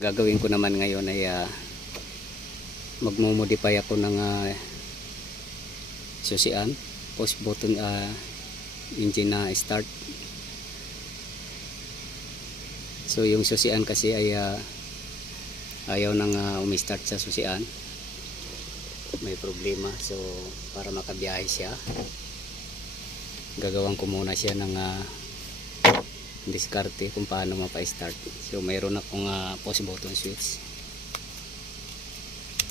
gagawin ko naman ngayon ay magmo-modify ako ng susian, push button engine na start. So yung susian kasi ay ayaw nang umi-start sa susian, may problema. So para makabiyahe siya, gagawan ko muna siya ng diskarte kung paano mapa-start. So mayroon akong push button switch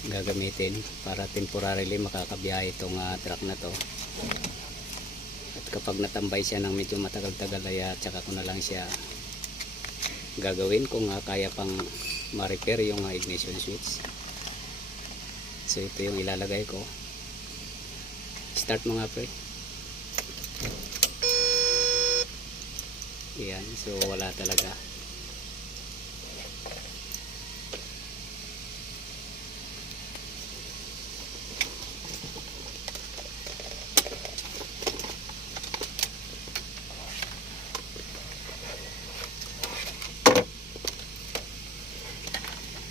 gagamitin para temporarily makakabiyahe itong truck na to. At kapag natambay siya ng medyo matagal-tagal ay tsaka ko na lang siya gagawin kung kaya pang ma-repair yung ignition switch. So ito yung ilalagay ko. Start mo nga pre. Yan, so wala talaga.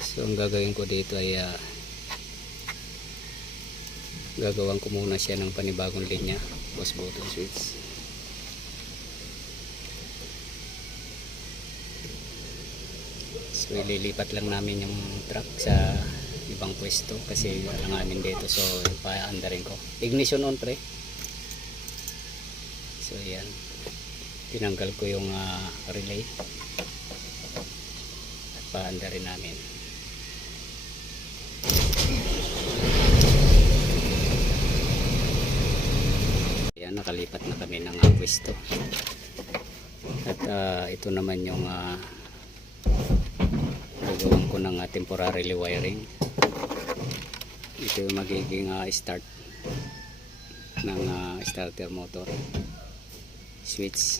So ang gagawin ko dito ay gagawan ko muna siya ng panibagong linya, push button switch. So ililipat lang namin yung truck sa ibang pwesto kasi alanganin dito. So ipaandarin ko. Ignition on pre. So yan, tinanggal ko yung relay at paandarin namin. Yan, nakalipat na kami ng pwesto. At ito naman yung gagawin ko ng temporary wiring. Ito yung magiging start ng starter motor switch.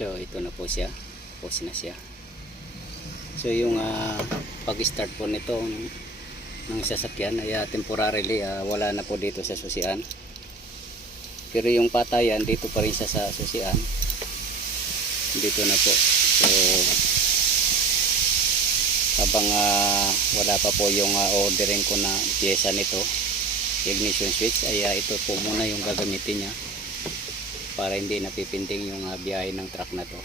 So ito na po siya, pause na siya. So yung pag-start po nito ng sasakyan ay temporarily wala na po dito sa susian. Pero yung patayan dito pa rin siya sa susian. Dito na po. So habang wala pa po yung ordering ko na pyesa nito, ignition switch, ay ito po muna yung gagamitin niya para hindi napipinding yung biyahe ng truck na to.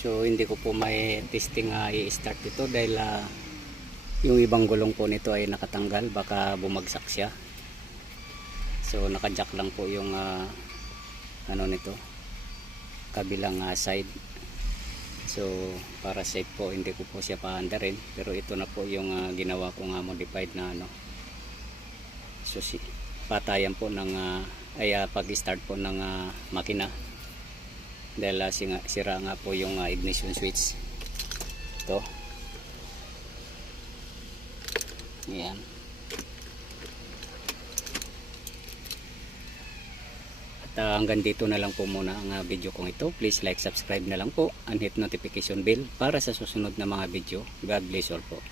So hindi ko po may testing i-start ito dahil yung ibang gulong po nito ay nakatanggal, baka bumagsak siya. So naka-jack lang po yung ano nito, kabilang side. So para safe po hindi ko po siya paandarin, pero ito na po yung ginawa ko modified na susi, patayan po ng pag-start po ng makina. Dahil sira nga po yung ignition switch. Ito. Ayan. At hanggang dito na lang po muna ang video kong ito. Please like, subscribe na lang po and hit notification bell para sa susunod na mga video. God bless all po.